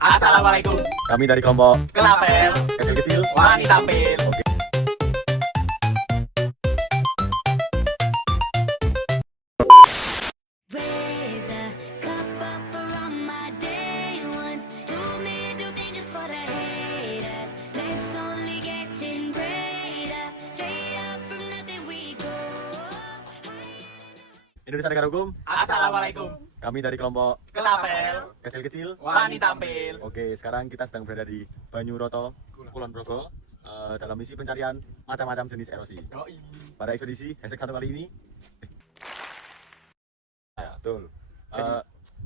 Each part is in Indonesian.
Assalamualaikum. Kami dari kelompok Ketapel. kecil-kecil. Wani tampil. Oke. Raise a cup up for all my day ones. Do me do things just for the haters. Life's only getting greater. Straight up from nothing we go. Indonesia Negara Hukum. Assalamualaikum. Kami dari kelompok Ketapel. kecil-kecil. Wani tampil. Oke, sekarang kita sedang berada di Banyuroto, Kulon Progo, dalam misi pencarian macam-macam jenis erosi. Pada ekspedisi hashtag 1 kali ini, ya, betul.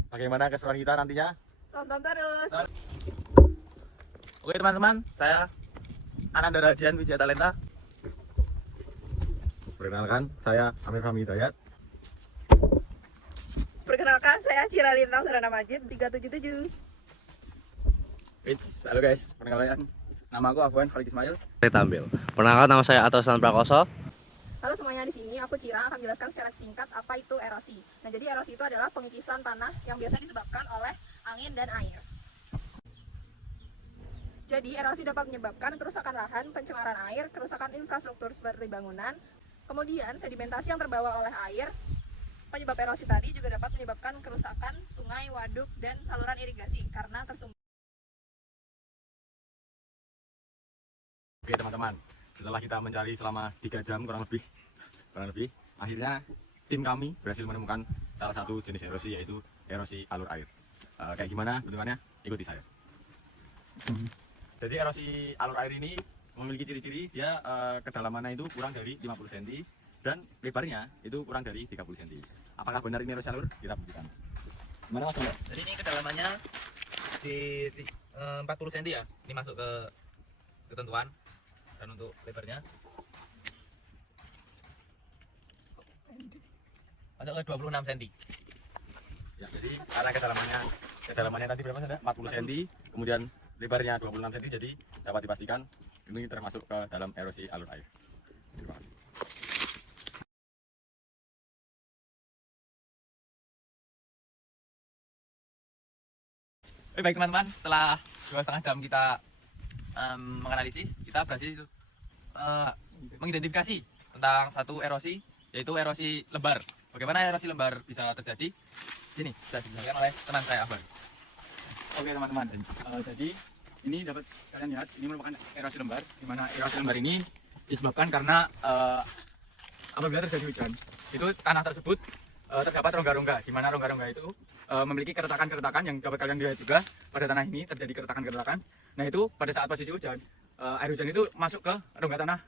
Bagaimana keseruan kita nantinya? Tonton terus. Oke teman-teman, saya Ananda Radian Wijaya Talenta. Perkenalkan, saya Amir Fahmi Hidayat. Perkenalkan, saya Cira Lintang Sarana Majid 377. Halo guys, perkenalkan nama aku Afwan Khalid Ismail. Saya tampil. Perkenalkan, nama saya Atosan Prakoso. Halo semuanya, di sini aku Cira akan menjelaskan secara singkat apa itu erosi. Nah, jadi erosi itu adalah pengikisan tanah yang biasa disebabkan oleh angin dan air. Jadi erosi dapat menyebabkan kerusakan lahan, pencemaran air, kerusakan infrastruktur seperti bangunan, kemudian sedimentasi yang terbawa oleh air. Penyebab erosi tadi juga dapat menyebabkan kerusakan sungai, waduk, dan saluran irigasi karena tersumbat. Oke teman-teman, setelah kita mencari selama 3 jam kurang lebih, akhirnya tim kami berhasil menemukan salah satu jenis erosi, yaitu erosi alur air. Kayak gimana bentukannya? Ikuti saya. Jadi erosi alur air ini memiliki ciri-ciri dia kedalamannya itu kurang dari 50 cm dan lebarnya itu kurang dari 30 cm. Apakah benar ini erosi alur? Kita buktikan. Gimana Mas? Jadi ini kedalamannya di 40 cm ya. Ini masuk ke ketentuan. Dan untuk lebarnya masuk ke 26 cm. Ya, jadi karena kedalamannya tadi berapa saja? 40 cm, kemudian lebarnya 26 cm, jadi dapat dipastikan ini termasuk ke dalam erosi alur air. Terima kasih. Baik teman-teman, setelah 2,5 jam kita menganalisis, kita berhasil mengidentifikasi tentang satu erosi, yaitu erosi lembar. Bagaimana erosi lembar bisa terjadi? Sini sudah dijelaskan oleh teman saya Abang. Oke teman-teman, jadi ini dapat kalian lihat, ini merupakan erosi lembar, di mana erosi lembar ini disebabkan karena apabila terjadi hujan, itu tanah tersebut terdapat rongga-rongga, di mana rongga-rongga itu memiliki keretakan-keretakan yang dapat kalian lihat juga pada tanah ini terjadi keretakan-keretakan. Nah itu pada saat posisi hujan, air hujan itu masuk ke rongga tanah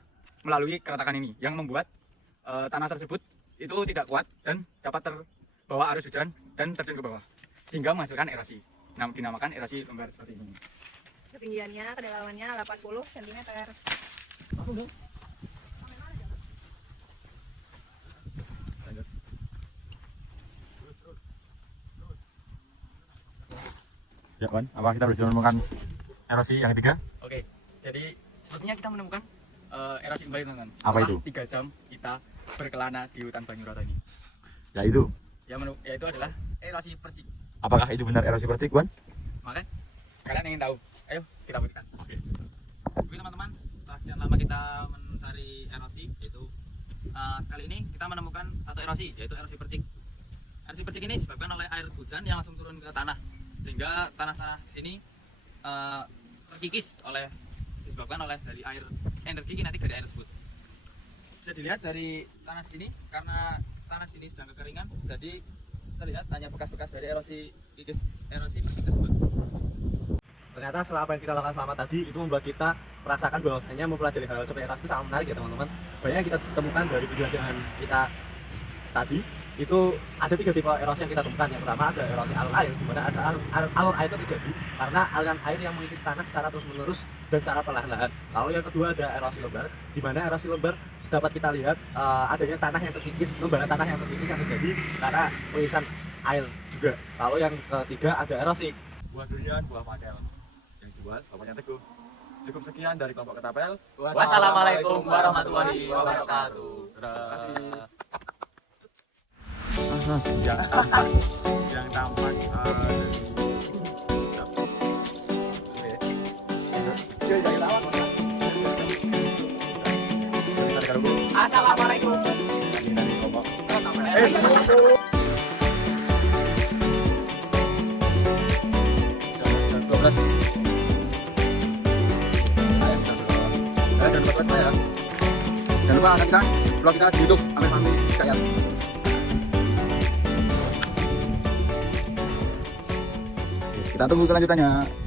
melalui keretakan ini, yang membuat tanah tersebut itu tidak kuat dan dapat terbawa arus hujan dan terjun ke bawah, sehingga menghasilkan erosi. Dinamakan erosi lembar seperti ini. Ketinggiannya, kedalamannya 80 cm. Ya Wan, apa kita berhasil menemukan erosi yang ketiga? Oke, jadi sepertinya kita menemukan erosi kembali teman-teman. Apa Setelah itu? 3 jam kita berkelana di hutan Banyuroto ini. Yaitu, Yaitu adalah erosi percik. apakah itu benar erosi percik, Wan? Maka kalian ingin tahu? Ayo kita buktikan. Oke teman-teman, setelah sekian lama kita mencari erosi, yaitu sekali ini kita menemukan satu erosi, yaitu erosi percik. Erosi percik ini disebabkan oleh air hujan yang langsung turun ke tanah, sehingga tanah-tanah sini terkikis disebabkan oleh dari air energi kinetik dari air tersebut. Bisa dilihat dari tanah sini, karena tanah sini sedang kekeringan, jadi terlihat hanya bekas-bekas dari erosi percik tersebut. Ternyata setelah apa yang kita lakukan selama tadi itu membuat kita merasakan bahwa hanya mempelajari hal-hal seperti erosi itu sangat menarik ya teman-teman. Banyak yang kita temukan dari penjelajahan kita tadi, itu ada 3 tipe erosi yang kita temukan. Yang pertama ada erosi alur air, di mana ada alur air itu terjadi karena aliran air yang mengikis tanah secara terus-menerus dan secara perlahan-lahan. Lalu yang kedua ada erosi lembar, di mana erosi lembar dapat kita lihat adanya tanah yang terkikis, lembaran tanah yang terkikis yang terjadi karena pengikisan air juga. Lalu yang ketiga ada erosi. Buah durian, buah pakel. Yang jual bapaknya Teguh. Cukup sekian dari kelompok Ketapel. Wassalamualaikum warahmatullahi wabarakatuh. Yang tampak Assalamualaikum. Jangan lupa akan kita vlog kita di YouTube Amir Fahmi Hidayat. Kita tunggu kelanjutannya.